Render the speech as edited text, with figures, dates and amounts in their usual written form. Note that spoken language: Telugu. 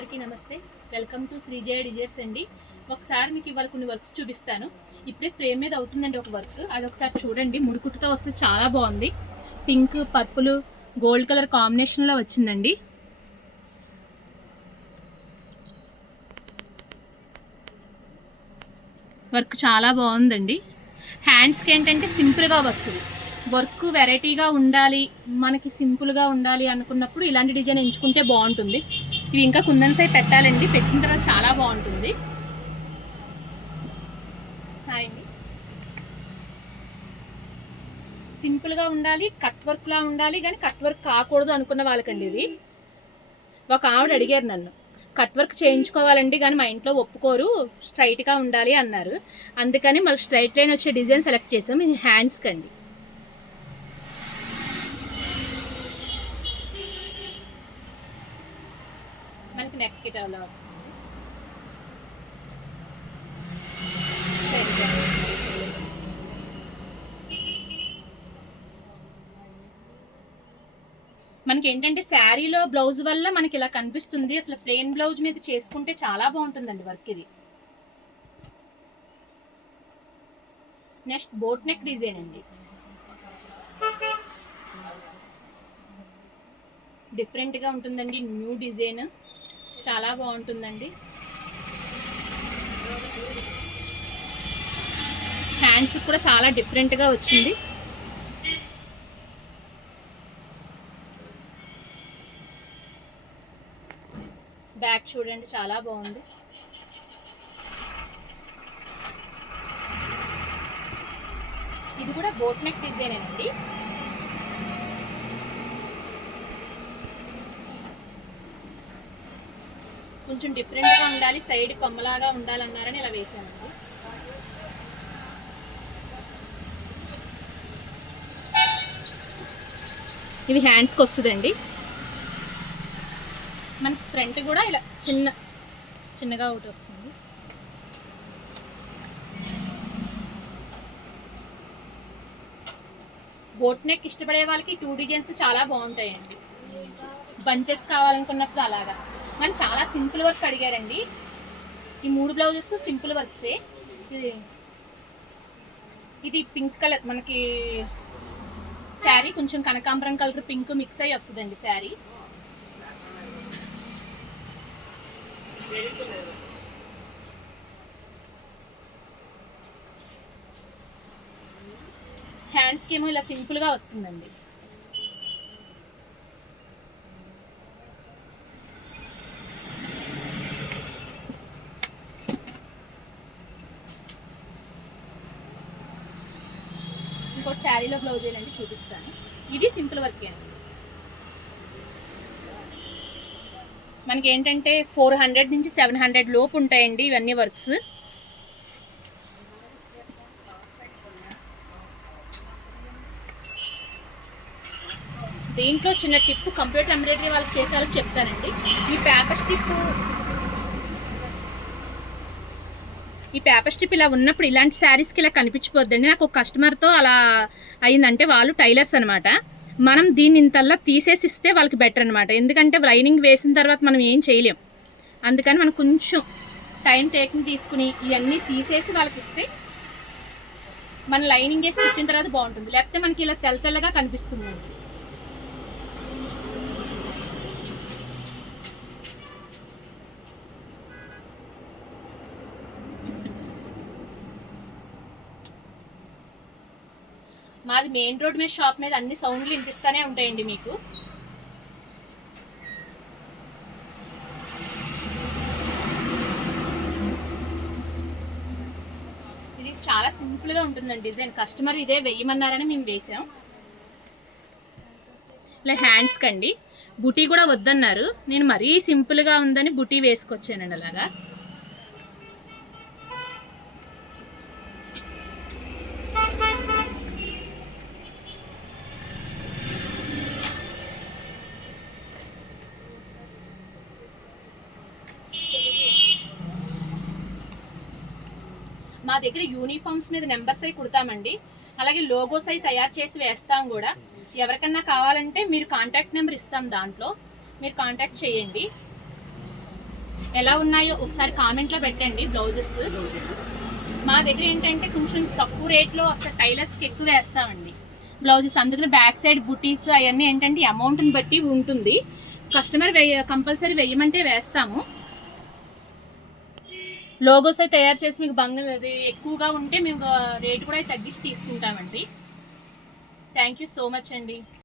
అందరికీ నమస్తే. వెల్కమ్ టు శ్రీజయ డిజైర్స్ అండి. ఒకసారి మీకు ఇవాళ కొన్ని వర్క్స్ చూపిస్తాను. ఇప్పుడే ఫ్రేమ్ మీద అవుతుందండి ఒక వర్క్, అది ఒకసారి చూడండి. ముడికుట్టుతో వస్తే చాలా బాగుంది. పింక్, పర్పుల్, గోల్డ్ కలర్ కాంబినేషన్లో వచ్చిందండి. వర్క్ చాలా బాగుందండి. హ్యాండ్స్కి ఏంటంటే సింపుల్గా వస్తుంది. వర్క్ వెరైటీగా ఉండాలి, మనకి సింపుల్గా ఉండాలి అనుకున్నప్పుడు ఇలాంటి డిజైన్ ఎంచుకుంటే బాగుంటుంది. ఇవి ఇంకా కుందన్ సై పెట్టాలండి, పెట్టిన తర్వాత చాలా బాగుంటుంది. హాయ్ అండి. సింపుల్గా ఉండాలి, కట్ వర్క్లా ఉండాలి, కానీ కట్ వర్క్ కాకూడదు అనుకున్న వాళ్ళకండి ఇది. ఒక ఆవిడ అడిగారు నన్ను, కట్ వర్క్ చేయించుకోవాలండి కానీ మా ఇంట్లో ఒప్పుకోరు, స్ట్రైట్గా ఉండాలి అన్నారు. అందుకని మళ్ళీ స్ట్రైట్ లైన్ వచ్చే డిజైన్ సెలెక్ట్ చేసాం. ఇది హ్యాండ్స్కి అండి. మనకి నెక్ కిట్ అలా వస్తుంది. మనకి ఏంటంటే శారీలో బ్లౌజ్ వల్ల మనకి ఇలా కనిపిస్తుంది. అసలు ప్లెయిన్ బ్లౌజ్ మీద చేసుకుంటే చాలా బాగుంటుందండి వర్క్ ఇది. నెక్స్ట్ బోట్ నెక్ డిజైన్ అండి. డిఫరెంట్గా ఉంటుందండి, న్యూ డిజైన్, చాలా బాగుంటుందండి. హ్యాండ్స్ కూడా చాలా డిఫరెంట్గా వచ్చింది. బ్యాక్ చూడండి, చాలా బాగుంది. ఇది కూడా బోట్ నెక్ డిజైన్ అండి. కొంచెం డిఫరెంట్గా ఉండాలి, సైడ్ కొమ్మలాగా ఉండాలన్నారని ఇలా వేసానండి. ఇవి హ్యాండ్స్కి వస్తుందండి. మనకి ఫ్రంట్ కూడా ఇలా చిన్నగా ఒకటి వస్తుంది. బోట్ నెక్ ఇష్టపడే వాళ్ళకి 2 డిజైన్స్ చాలా బాగుంటాయండి. బంచెస్ కావాలనుకున్నప్పుడు అలాగా. కానీ చాలా సింపుల్ వర్క్ అడిగారండి. ఈ 3 బ్లౌజెస్ సింపుల్ వర్క్సే. ఇది పింక్ కలర్, మనకి శారీ కొంచెం కనకాంబరం కలర్ పింక్ మిక్స్ అయ్యి వస్తుందండి శారీ. హ్యాండ్స్కి ఏమో ఇలా సింపుల్గా వస్తుందండి. ఇంకోటి శారీలో బ్లౌజ్ ఏంటంటే చూపిస్తాను. ఇది సింపుల్ వర్క్ అండి. మనకి ఏంటంటే 400 నుంచి 700 లోపు ఉంటాయండి ఇవన్నీ వర్క్స్. దీంట్లో చిన్న టిప్ కంప్యూటర్ ఎంబ్రాయిడరీ వాళ్ళకి చేసే వాళ్ళకి చెప్తానండి. ఈ పేపర్ స్ట్రిప్ ఇలా ఉన్నప్పుడు ఇలాంటి శారీస్కి ఇలా కనిపించిపోద్దండి. నాకు ఒక కస్టమర్తో అలా అయిందంటే, వాళ్ళు టైలర్స్ అనమాట. మనం దీన్ని ఇంతల్లా తీసేసి ఇస్తే వాళ్ళకి బెటర్ అనమాట. ఎందుకంటే లైనింగ్ వేసిన తర్వాత మనం ఏం చేయలేం. అందుకని మనం కొంచెం టైం టేకింగ్ తీసుకుని ఇవన్నీ తీసేసి వాళ్ళకి ఇస్తే మన లైనింగ్ వేసి కుట్టిన తర్వాత బాగుంటుంది. లేకపోతే మనకి ఇలా తెల్లగా కనిపిస్తుందండి. మాది మెయిన్ రోడ్ మీద షాప్ మీద అన్ని సౌండ్లు వినిపిస్తూనే ఉంటాయండి మీకు. ఇది చాలా సింపుల్గా ఉంటుందండి డిజైన్. కస్టమర్ ఇదే వేయమన్నారని మేము వేసాం. ఇలా హ్యాండ్స్కి అండి. బుటీ కూడా వద్దన్నారు. నేను మరీ సింపుల్గా ఉందని బుటీ వేసుకొచ్చానండి అలాగా. మా దగ్గర యూనిఫామ్స్ మీద నెంబర్స్ అయి కుడతామండి. అలాగే లోగోస్ అయి తయారు చేసి వేస్తాం కూడా. ఎవరికన్నా కావాలంటే మీరు కాంటాక్ట్ నెంబర్ ఇస్తాం, దాంట్లో మీరు కాంటాక్ట్ చేయండి. ఎలా ఉన్నాయో ఒకసారి కామెంట్లో పెట్టండి బ్లౌజెస్. మా దగ్గర ఏంటంటే కొంచెం తక్కువ రేట్లో వస్తాయి, టైలర్స్కి ఎక్కువ వేస్తామండి బ్లౌజెస్. అందుకని బ్యాక్ సైడ్ బుటీస్ అవన్నీ ఏంటంటే అమౌంట్ని బట్టి ఉంటుంది. కస్టమర్ కంపల్సరీ వేయమంటే వేస్తాము. లోగోస్ అయితే తయారు చేసి మీకు అది ఎక్కువగా ఉంటే మేము రేటు కూడా తగ్గించి తీసుకుంటామండి. థ్యాంక్ యూ సో మచ్ అండి.